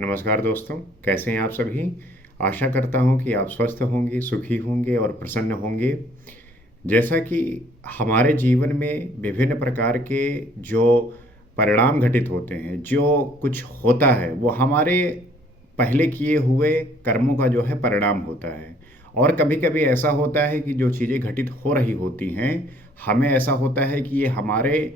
नमस्कार दोस्तों, कैसे हैं आप सभी? आशा करता हूं कि आप स्वस्थ होंगे, सुखी होंगे और प्रसन्न होंगे। जैसा कि हमारे जीवन में विभिन्न प्रकार के जो परिणाम घटित होते हैं, जो कुछ होता है, वो हमारे पहले किए हुए कर्मों का जो है परिणाम होता है। और कभी-कभी ऐसा होता है कि जो चीज़ें घटित हो रही होती हैं, हमें ऐसा होता है कि ये हमारे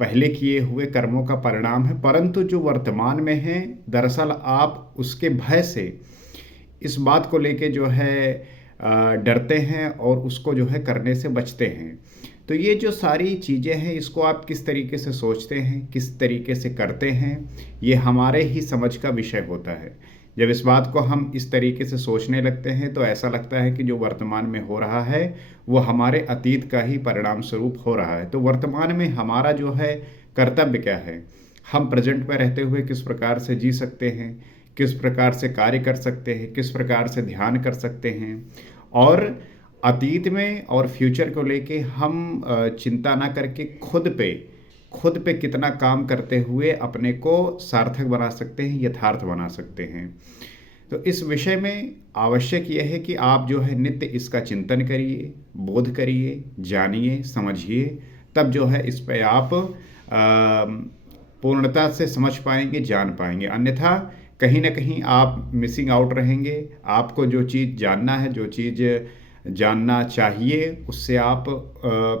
पहले किए हुए कर्मों का परिणाम है, परंतु जो वर्तमान में है, दरअसल आप उसके भय से इस बात को लेके जो है डरते हैं और उसको जो है करने से बचते हैं। तो ये जो सारी चीज़ें हैं, इसको आप किस तरीके से सोचते हैं, किस तरीके से करते हैं, ये हमारे ही समझ का विषय होता है। जब इस बात को हम इस तरीके से सोचने लगते हैं, तो ऐसा लगता है कि जो वर्तमान में हो रहा है, वो हमारे अतीत का ही परिणाम स्वरूप हो रहा है। तो वर्तमान में हमारा जो है कर्तव्य क्या है? हम प्रेज़ेंट में रहते हुए किस प्रकार से जी सकते हैं? किस प्रकार से कार्य कर सकते हैं, किस प्रकार से ध्यान कर सकते हैं और अतीत में और फ्यूचर को लेके हम चिंता ना करके खुद पे कितना काम करते हुए अपने को सार्थक बना सकते हैं, यथार्थ बना सकते हैं। तो इस विषय में आवश्यक यह है कि आप जो है नित्य इसका चिंतन करिए, बोध करिए, जानिए, समझिए, तब जो है इस पे आप पूर्णता से समझ पाएँगे, जान पाएँगे। अन्यथा कहीं न कहीं आप मिसिंग आउट रहेंगे। आपको जो चीज़ जानना है, जो चीज़ जानना चाहिए, उससे आप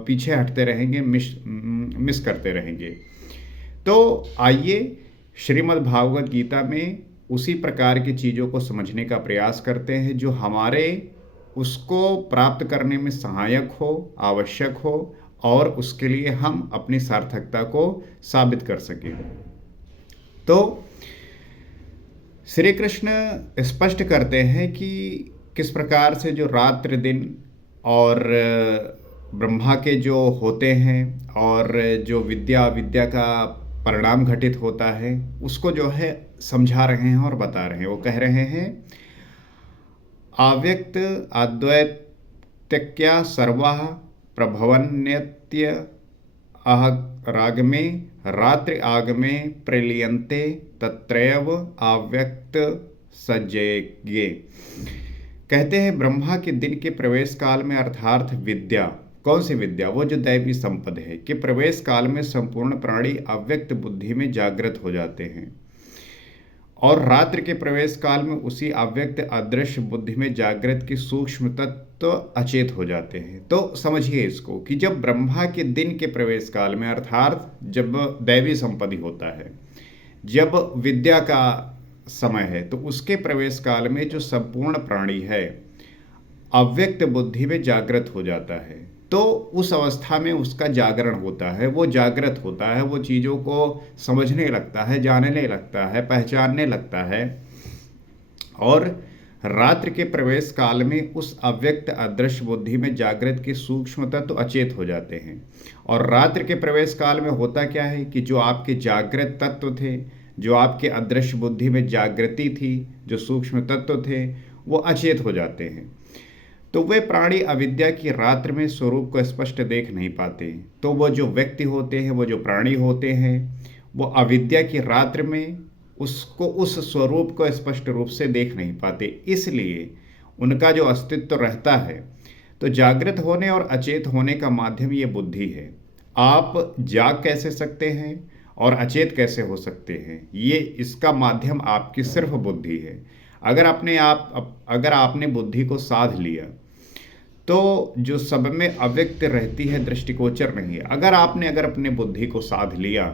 पीछे हटते रहेंगे, मिस करते रहेंगे। तो आइए श्रीमद् भागवत गीता में उसी प्रकार की चीज़ों को समझने का प्रयास करते हैं जो हमारे उसको प्राप्त करने में सहायक हो, आवश्यक हो और उसके लिए हम अपनी सार्थकता को साबित कर सकें। तो श्री कृष्ण स्पष्ट करते हैं कि किस प्रकार से जो रात्रि दिन और ब्रह्मा के जो होते हैं और जो विद्या अविद्या का परिणाम घटित होता है, उसको जो है समझा रहे हैं और बता रहे हैं। वो कह रहे हैं, अव्यक्त अद्वैतक्या सर्वाः प्रभवन्यत्य अह रागमे रात्रि आगमे प्रलीयन्ते तत्रैव अव्यक्त सज्जयज्ञे। कहते हैं ब्रह्मा के दिन के प्रवेश काल में अर्थात विद्या, कौन सी विद्या? वो जो दैवी संपद है कि प्रवेश काल में संपूर्ण प्राणी अव्यक्त बुद्धि में जागृत हो जाते हैं और रात्रि के प्रवेश काल में उसी अव्यक्त अदृश्य बुद्धि में जागृत की सूक्ष्म तत्व अचेत हो जाते हैं। तो समझिए इसको कि जब ब्रह्मा के दिन के प्रवेश काल में अर्थात जब दैवी संपत्ति होता है, जब विद्या का समय है, तो उसके प्रवेश काल में जो संपूर्ण प्राणी है अव्यक्त बुद्धि में जागृत हो जाता है। तो उस अवस्था में उसका जागरण होता है, वो जागृत होता है, वो चीज़ों को समझने लगता है, जानने लगता है, पहचानने लगता है और रात्रि के प्रवेश काल में उस अव्यक्त अदृश्य बुद्धि में जागृत के सूक्ष्म तत्व अचेत हो जाते हैं। और रात्रि के प्रवेश काल में होता क्या है कि जो आपके जागृत तत्व थे, जो आपके अदृश्य बुद्धि में जागृति थी, जो सूक्ष्म तत्व थे, वो अचेत हो जाते हैं। तो वे प्राणी अविद्या की रात्रि में स्वरूप को स्पष्ट देख नहीं पाते। तो वो जो व्यक्ति होते हैं, वो जो प्राणी होते हैं, वो अविद्या की रात्रि में उसको उस स्वरूप को स्पष्ट रूप से देख नहीं पाते। इसलिए उनका जो अस्तित्व रहता है, तो जागृत होने और अचेत होने का माध्यम ये बुद्धि है। आप जाग कैसे सकते हैं और अचेत कैसे हो सकते हैं, ये इसका माध्यम आपकी सिर्फ बुद्धि है। अगर आपने बुद्धि को साध लिया, तो जो सब में अव्यक्त रहती है, दृष्टिगोचर नहीं है। अगर अपने बुद्धि को साध लिया,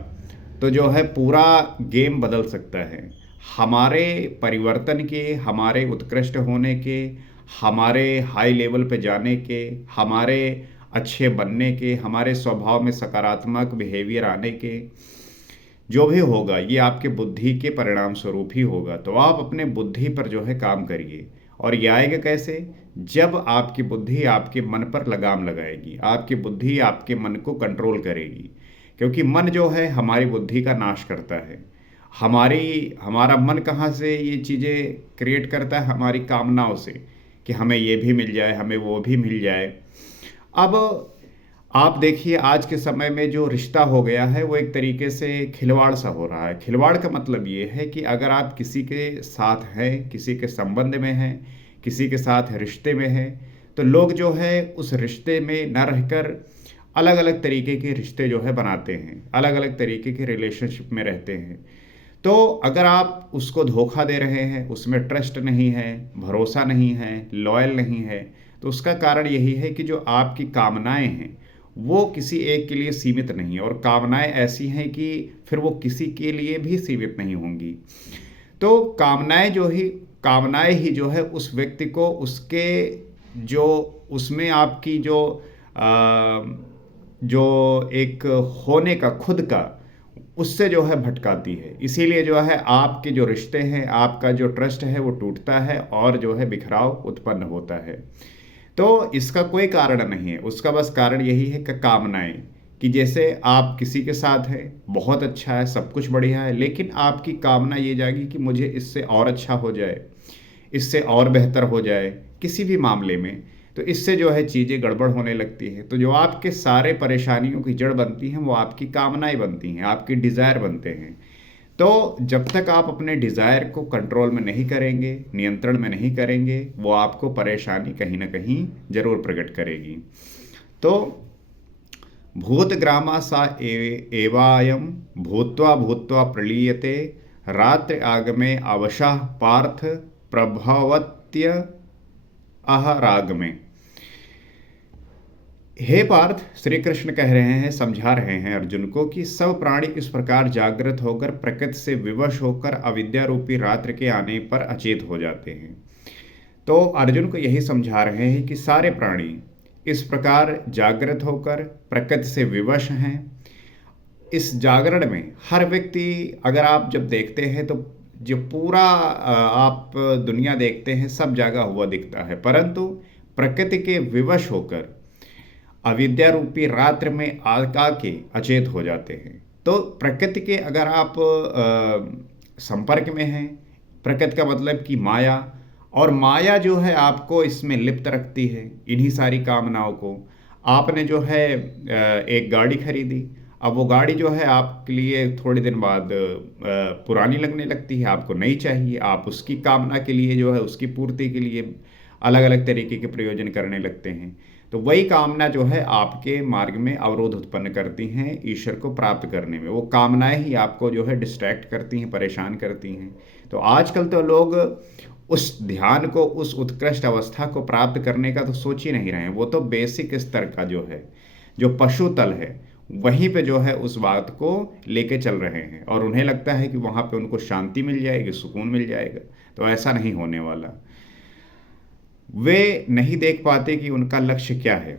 तो जो है पूरा गेम बदल सकता है। हमारे परिवर्तन के, हमारे उत्कृष्ट होने के, हमारे हाई लेवल पे जाने के, हमारे अच्छे बनने के, हमारे स्वभाव में सकारात्मक बिहेवियर आने के, जो भी होगा ये आपके बुद्धि के परिणाम स्वरूप ही होगा। तो आप अपने बुद्धि पर जो है काम करिए। और ये आएगा कैसे? जब आपकी बुद्धि आपके मन पर लगाम लगाएगी, आपकी बुद्धि आपके मन को कंट्रोल करेगी। क्योंकि मन जो है हमारी बुद्धि का नाश करता है। हमारा मन कहाँ से ये चीज़ें क्रिएट करता है? हमारी कामनाओं से, कि हमें ये भी मिल जाए, हमें वो भी मिल जाए। अब आप देखिए आज के समय में जो रिश्ता हो गया है वो एक तरीके से खिलवाड़ सा हो रहा है। खिलवाड़ का मतलब ये है कि अगर आप किसी के साथ हैं, किसी के संबंध में हैं, किसी के साथ रिश्ते में हैं, तो लोग जो है उस रिश्ते में न रहकर अलग-अलग तरीके के रिश्ते जो है बनाते हैं, अलग-अलग तरीके के रिलेशनशिप में रहते हैं। तो अगर आप उसको धोखा दे रहे हैं, उसमें ट्रस्ट नहीं है, भरोसा नहीं है, लॉयल नहीं है, तो उसका कारण यही है कि जो आपकी कामनाएँ हैं, वो किसी एक के लिए सीमित नहीं है और कामनाएँ ऐसी हैं कि फिर वो किसी के लिए भी सीमित नहीं होंगी। तो कामनाएँ ही जो है उस व्यक्ति को उसके जो उसमें आपकी जो एक होने का खुद का, उससे जो है भटकाती है। इसीलिए जो है आपके जो रिश्ते हैं, आपका जो ट्रस्ट है वो टूटता है और जो है बिखराव उत्पन्न होता है। तो इसका कोई कारण नहीं है, उसका बस कारण यही है कि कामनाएँ, कि जैसे आप किसी के साथ हैं, बहुत अच्छा है, सब कुछ बढ़िया है, लेकिन आपकी कामना ये जागी कि मुझे इससे और अच्छा हो जाए, इससे और बेहतर हो जाए, किसी भी मामले में, तो इससे जो है चीज़ें गड़बड़ होने लगती हैं। तो जो आपके सारे परेशानियों की जड़ बनती हैं, वो आपकी कामनाएँ बनती हैं, आपकी डिज़ायर बनते हैं। तो जब तक आप अपने डिज़ायर को कंट्रोल में नहीं करेंगे, नियंत्रण में नहीं करेंगे, वो आपको परेशानी कहीं न कहीं ज़रूर प्रकट करेगी। तो भूतग्रामा सा एवायं भूत्वा भूत्वा प्रलीयते रात्रि आगमे अवशः पार्थ प्रभवत्य रागमे। हे पार्थ, श्री कृष्ण कह रहे हैं, समझा रहे हैं अर्जुन को कि सब प्राणी इस प्रकार जागृत होकर प्रकृति से विवश होकर अविद्या रूपी रात्रि के आने पर अचेत हो जाते हैं। तो अर्जुन को यही समझा रहे हैं कि सारे प्राणी इस प्रकार जागृत होकर प्रकृति से विवश हैं। इस जागरण में हर व्यक्ति, अगर आप जब देखते हैं तो जो पूरा आप दुनिया देखते हैं सब जागा हुआ दिखता है, परंतु प्रकृति के विवश होकर अविद्या रूपी रात्रि में आके अचेत हो जाते हैं। तो प्रकृति के अगर आप संपर्क में हैं, प्रकृति का मतलब कि माया, और माया जो है आपको इसमें लिप्त रखती है, इन्हीं सारी कामनाओं को। आपने जो है एक गाड़ी खरीदी, अब वो गाड़ी जो है आपके लिए थोड़े दिन बाद पुरानी लगने लगती है, आपको नहीं चाहिए। आप उसकी कामना के लिए जो है उसकी पूर्ति के लिए अलग अलग तरीके के प्रयोजन करने लगते हैं। तो वही कामना जो है आपके मार्ग में अवरोध उत्पन्न करती हैं ईश्वर को प्राप्त करने में। वो कामनाएं ही आपको जो है डिस्ट्रैक्ट करती हैं, परेशान करती हैं। तो आजकल तो लोग उस ध्यान को, उस उत्कृष्ट अवस्था को प्राप्त करने का तो सोच ही नहीं रहे हैं। वो तो बेसिक स्तर का जो है, जो पशु तल है, वहीं पे जो है उस बात को लेके चल रहे हैं और उन्हें लगता है कि वहाँ पे उनको शांति मिल जाएगी, सुकून मिल जाएगा। तो ऐसा नहीं होने वाला। वे नहीं देख पाते कि उनका लक्ष्य क्या है।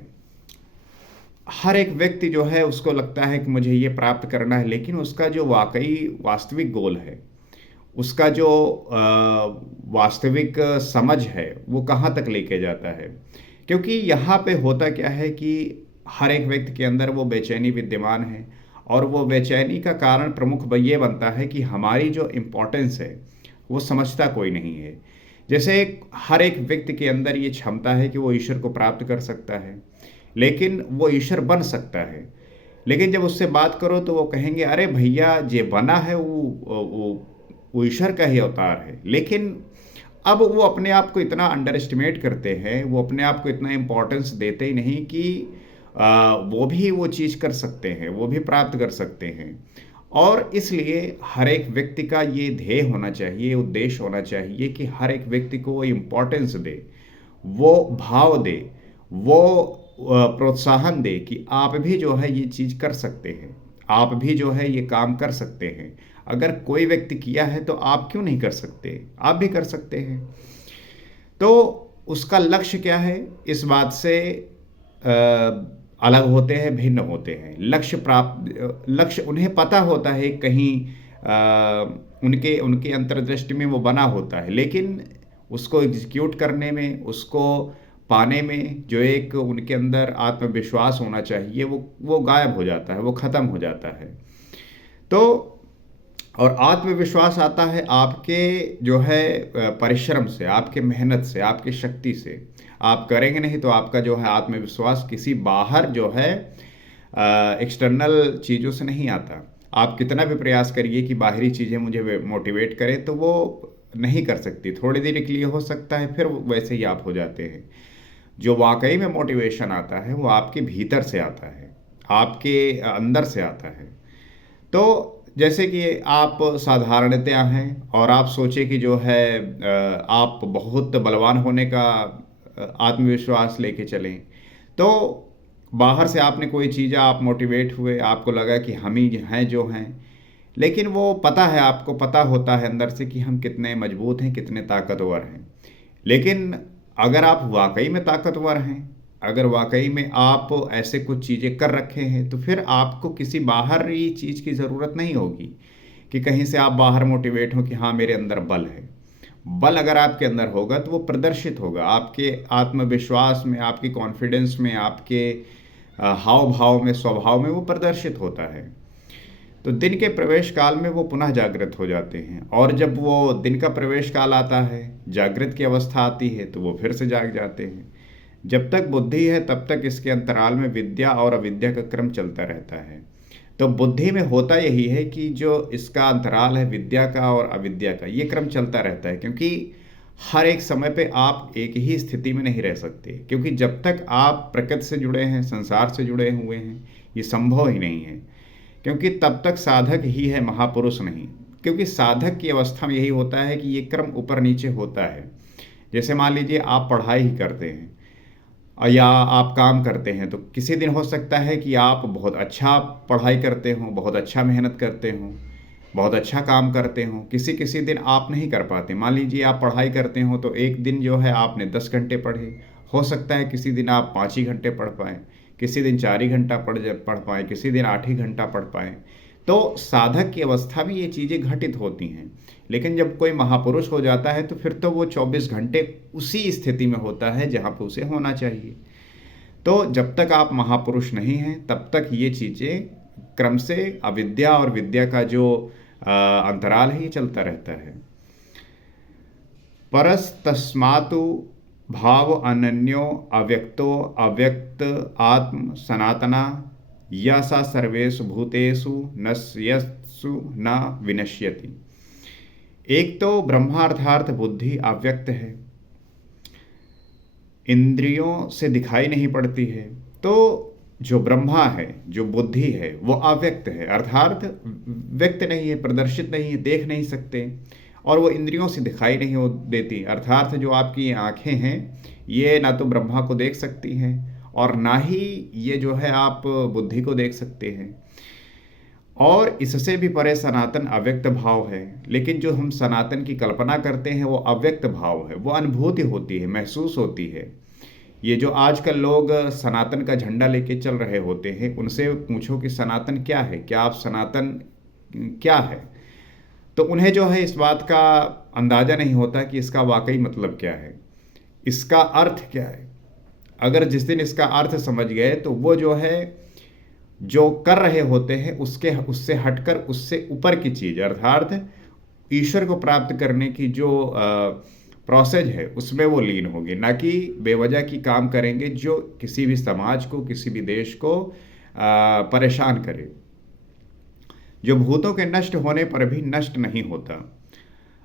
हर एक व्यक्ति जो है उसको लगता है कि मुझे ये प्राप्त करना है, लेकिन उसका जो वाकई वास्तविक गोल है, उसका जो वास्तविक समझ है, वो कहाँ तक लेके जाता है। क्योंकि यहाँ पे होता क्या है कि हर एक व्यक्ति के अंदर वो बेचैनी विद्यमान है और वो बेचैनी का कारण प्रमुख ये बनता है कि हमारी जो इम्पोर्टेंस है वो समझता कोई नहीं है। जैसे हर एक व्यक्ति के अंदर ये क्षमता है कि वो ईश्वर को प्राप्त कर सकता है, लेकिन वो ईश्वर बन सकता है। लेकिन जब उससे बात करो तो वो कहेंगे अरे भैया जे बना है वो ईश्वर का ही अवतार है। लेकिन अब वो अपने आप को इतना अंडर एस्टिमेट करते हैं, वो अपने आप को इतना इम्पोर्टेंस देते ही नहीं कि वो भी वो चीज़ कर सकते हैं, वो भी प्राप्त कर सकते हैं। और इसलिए हर एक व्यक्ति का ये ध्येय होना चाहिए, उद्देश्य होना चाहिए कि हर एक व्यक्ति को वो इम्पोर्टेंस दे, वो भाव दे, वो प्रोत्साहन दे कि आप भी जो है ये चीज़ कर सकते हैं, आप भी जो है ये काम कर सकते हैं। अगर कोई व्यक्ति किया है तो आप क्यों नहीं कर सकते, आप भी कर सकते हैं। तो उसका लक्ष्य क्या है, इस बात से अलग होते हैं, भिन्न होते हैं। लक्ष्य उन्हें पता होता है, कहीं उनके उनके अंतर्दृष्टि में वो बना होता है, लेकिन उसको एग्जीक्यूट करने में, उसको पाने में जो एक उनके अंदर आत्मविश्वास होना चाहिए, वो गायब हो जाता है, वो ख़त्म हो जाता है। तो और आत्मविश्वास आता है आपके जो है परिश्रम से, आपके मेहनत से, आपकी शक्ति से। आप करेंगे नहीं तो आपका जो है आत्मविश्वास किसी बाहर जो है एक्सटर्नल चीज़ों से नहीं आता। आप कितना भी प्रयास करिए कि बाहरी चीज़ें मुझे मोटिवेट करें तो वो नहीं कर सकती। थोड़ी देर के लिए हो सकता है, फिर वैसे ही आप हो जाते हैं। जो वाकई में मोटिवेशन आता है वो आपके भीतर से आता है, आपके अंदर से आता है। तो जैसे कि आप साधारणतया हैं और आप सोचे कि जो है आप बहुत बलवान होने का आत्मविश्वास लेके चलें, तो बाहर से आपने कोई चीज़ आप मोटिवेट हुए, आपको लगा कि हम ही हैं जो हैं, लेकिन वो पता है, आपको पता होता है अंदर से कि हम कितने मजबूत हैं, कितने ताकतवर हैं। लेकिन अगर आप वाकई में ताकतवर हैं, अगर वाकई में आप ऐसे कुछ चीज़ें कर रखे हैं, तो फिर आपको किसी बाहरी चीज़ की ज़रूरत नहीं होगी कि कहीं से आप बाहर मोटिवेट हो कि हाँ मेरे अंदर बल है। बल अगर आपके अंदर होगा तो वो प्रदर्शित होगा आपके आत्मविश्वास में, आपकी कॉन्फिडेंस में, आपके हाव भाव में, स्वभाव में वो प्रदर्शित होता है। तो दिन के प्रवेश काल में वो पुनः जागृत हो जाते हैं, और जब वो दिन का प्रवेश काल आता है, जागृत की अवस्था आती है, तो वो फिर से जाग जाते हैं। जब तक बुद्धि है तब तक इसके अंतराल में विद्या और अविद्या का क्रम चलता रहता है। तो बुद्धि में होता यही है कि जो इसका अंतराल है विद्या का और अविद्या का, ये क्रम चलता रहता है, क्योंकि हर एक समय पे आप एक ही स्थिति में नहीं रह सकते। क्योंकि जब तक आप प्रकृति से जुड़े हैं, संसार से जुड़े हुए हैं, ये संभव ही नहीं है। क्योंकि तब तक साधक ही है, महापुरुष नहीं। क्योंकि साधक की अवस्था में यही होता है कि ये क्रम ऊपर नीचे होता है। जैसे मान लीजिए आप पढ़ाई ही करते हैं या आप काम करते हैं, तो किसी दिन हो सकता है कि आप बहुत अच्छा पढ़ाई करते हो, बहुत अच्छा मेहनत करते हो, बहुत अच्छा काम करते हो। किसी किसी दिन आप नहीं कर पाते। मान लीजिए आप पढ़ाई करते हो तो एक दिन जो है आपने 10 घंटे पढ़े, हो सकता है किसी दिन आप 5 ही घंटे पढ़ पाएँ, किसी दिन 4 ही घंटा पढ़ पाएँ, किसी दिन 8 ही घंटा पढ़ पाएँ। तो साधक की अवस्था में ये चीज़ें घटित होती हैं। लेकिन जब कोई महापुरुष हो जाता है तो फिर तो वो 24 घंटे उसी स्थिति में होता है जहाँ पे उसे होना चाहिए। तो जब तक आप महापुरुष नहीं हैं तब तक ये चीज़ें क्रम से अविद्या और विद्या का जो अंतराल है ये चलता रहता है। परस्तस्मातु भाव अनन्यो अव्यक्तो अव्यक्त आत्म सनातना या सा सर्वेषु भूतेषु नश्यत्सु न विनश्यति। एक तो ब्रह्मार्थार्थ बुद्धि अव्यक्त है, इंद्रियों से दिखाई नहीं पड़ती है। तो जो ब्रह्मा है, जो बुद्धि है, वो अव्यक्त है, अर्थात व्यक्त नहीं है, प्रदर्शित नहीं है, देख नहीं सकते, और वो इंद्रियों से दिखाई नहीं हो देती। अर्थात जो आपकी आँखें हैं ये ना तो ब्रह्मा को देख सकती हैं और ना ही ये जो है आप बुद्धि को देख सकते हैं। और इससे भी परे सनातन अव्यक्त भाव है। लेकिन जो हम सनातन की कल्पना करते हैं वो अव्यक्त भाव है, वो अनुभूति होती है, महसूस होती है। ये जो आजकल लोग सनातन का झंडा लेके चल रहे होते हैं, उनसे पूछो कि सनातन क्या है, क्या आप सनातन क्या है, तो उन्हें जो है इस बात का अंदाज़ा नहीं होता कि इसका वाकई मतलब क्या है, इसका अर्थ क्या है। अगर जिस दिन इसका अर्थ समझ गए तो वो जो है जो कर रहे होते हैं उससे हटकर उससे ऊपर की चीज़ अर्थात ईश्वर को प्राप्त करने की जो प्रोसेस है उसमें वो लीन होंगे, ना कि बेवजह की काम करेंगे जो किसी भी समाज को, किसी भी देश को परेशान करे। जो भूतों के नष्ट होने पर भी नष्ट नहीं होता,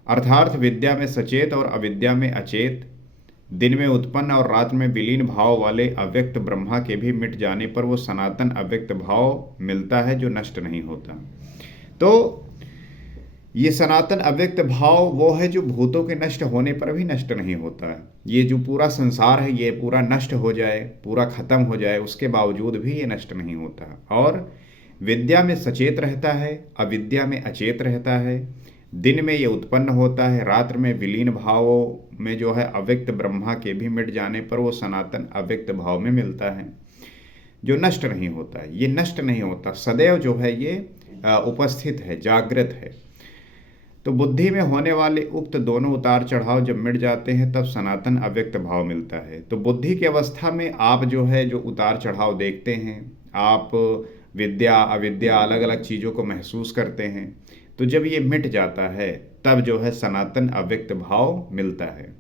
अर्थात विद्या में सचेत और अविद्या में अचेत, दिन में उत्पन्न और रात में विलीन भाव वाले अव्यक्त ब्रह्मा के भी मिट जाने पर वो सनातन अव्यक्त भाव मिलता है जो नष्ट नहीं होता। तो ये सनातन अव्यक्त भाव वो है जो भूतों के नष्ट होने पर भी नष्ट नहीं होता है। ये जो पूरा संसार है ये पूरा नष्ट हो जाए, पूरा खत्म हो जाए, उसके बावजूद भी ये नष्ट नहीं होता। और विद्या में सचेत रहता है, अविद्या में अचेत रहता है। दिन में ये उत्पन्न होता है, रात्र में विलीन भावों में जो है अव्यक्त ब्रह्मा के भी मिट जाने पर वो सनातन अव्यक्त भाव में मिलता है जो नष्ट नहीं होता है। ये नष्ट नहीं होता, सदैव जो है ये उपस्थित है, जागृत है। तो बुद्धि में होने वाले उक्त दोनों उतार चढ़ाव जब मिट जाते हैं तब सनातन अव्यक्त भाव मिलता है। तो बुद्धि की अवस्था में आप जो है जो उतार चढ़ाव देखते हैं, आप विद्या अविद्या अलग अलग चीज़ों को महसूस करते हैं, तो जब ये मिट जाता है तब जो है सनातन अव्यक्त भाव मिलता है।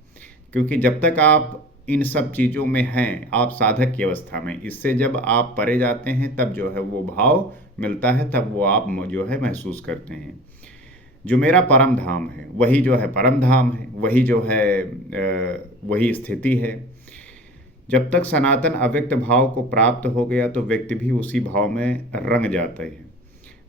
क्योंकि जब तक आप इन सब चीज़ों में हैं, आप साधक की अवस्था में, इससे जब आप परे जाते हैं तब जो है वो भाव मिलता है, तब वो आप जो है महसूस करते हैं। जो मेरा परम धाम है वही जो है परम धाम है, वही जो है वही स्थिति है। जब तक सनातन अव्यक्त भाव को प्राप्त हो गया तो व्यक्ति भी उसी भाव में रंग जाता है।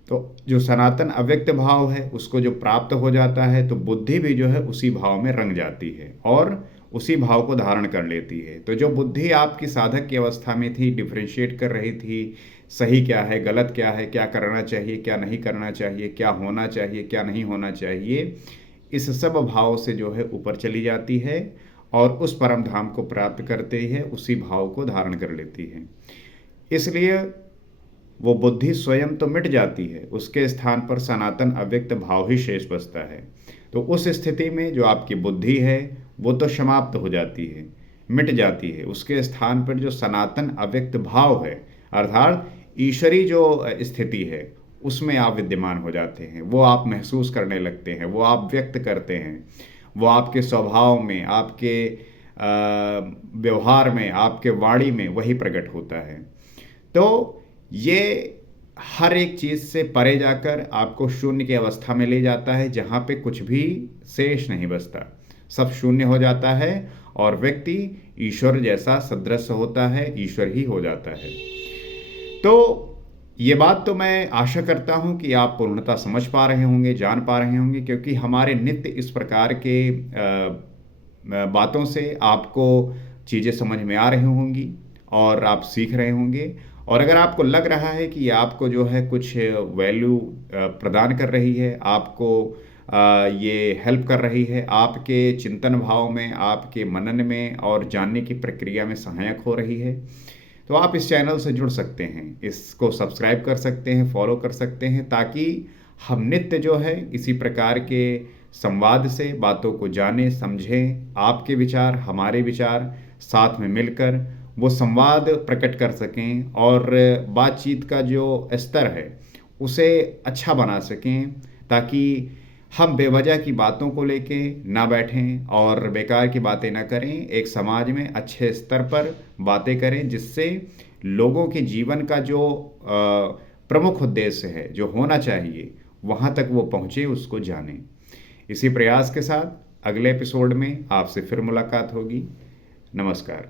तो जो सनातन अव्यक्त भाव है उसको जो प्राप्त हो जाता है तो बुद्धि भी जो है उसी भाव में रंग जाती है और उसी भाव को धारण कर लेती है। तो जो बुद्धि आपकी साधक की अवस्था में थी, डिफरेंशिएट कर रही थी, सही क्या है, गलत क्या है, क्या करना चाहिए, क्या नहीं करना चाहिए, क्या होना चाहिए, क्या नहीं होना चाहिए, इस सब भाव से जो है ऊपर चली जाती है और उस परम धाम को प्राप्त करते ही है उसी भाव को धारण कर लेती है। इसलिए वो बुद्धि स्वयं तो मिट जाती है, उसके स्थान पर सनातन अव्यक्त भाव ही शेष बचता है। तो उस स्थिति में जो आपकी बुद्धि है वो तो समाप्त हो जाती है, मिट जाती है। उसके स्थान पर जो सनातन अव्यक्त भाव है अर्थात ईश्वरी जो स्थिति है उसमें आप विद्यमान हो जाते हैं। वो आप महसूस करने लगते हैं, वो आप व्यक्त करते हैं, वो आपके स्वभाव में, आपके व्यवहार में, आपके वाणी में वही प्रकट होता है। तो ये हर एक चीज़ से परे जाकर आपको शून्य की अवस्था में ले जाता है जहाँ पे कुछ भी शेष नहीं बचता, सब शून्य हो जाता है और व्यक्ति ईश्वर जैसा सदृश होता है, ईश्वर ही हो जाता है। तो ये बात तो मैं आशा करता हूँ कि आप पूर्णतः समझ पा रहे होंगे, जान पा रहे होंगे, क्योंकि हमारे नित्य इस प्रकार के बातों से आपको चीज़ें समझ में आ रही होंगी और आप सीख रहे होंगे। और अगर आपको लग रहा है कि आपको जो है कुछ वैल्यू प्रदान कर रही है, आपको ये हेल्प कर रही है, आपके चिंतन भाव में, आपके मनन में और जानने की प्रक्रिया में सहायक हो रही है, तो आप इस चैनल से जुड़ सकते हैं, इसको सब्सक्राइब कर सकते हैं, फॉलो कर सकते हैं, ताकि हम नित्य जो है इसी प्रकार के संवाद से बातों को जानें, समझें, आपके विचार, हमारे विचार साथ में मिलकर वो संवाद प्रकट कर सकें और बातचीत का जो स्तर है उसे अच्छा बना सकें, ताकि हम बेवजह की बातों को लेके ना बैठें और बेकार की बातें ना करें। एक समाज में अच्छे स्तर पर बातें करें जिससे लोगों के जीवन का जो प्रमुख उद्देश्य है, जो होना चाहिए, वहाँ तक वो पहुँचे, उसको जानें। इसी प्रयास के साथ अगले एपिसोड में आपसे फिर मुलाकात होगी। नमस्कार।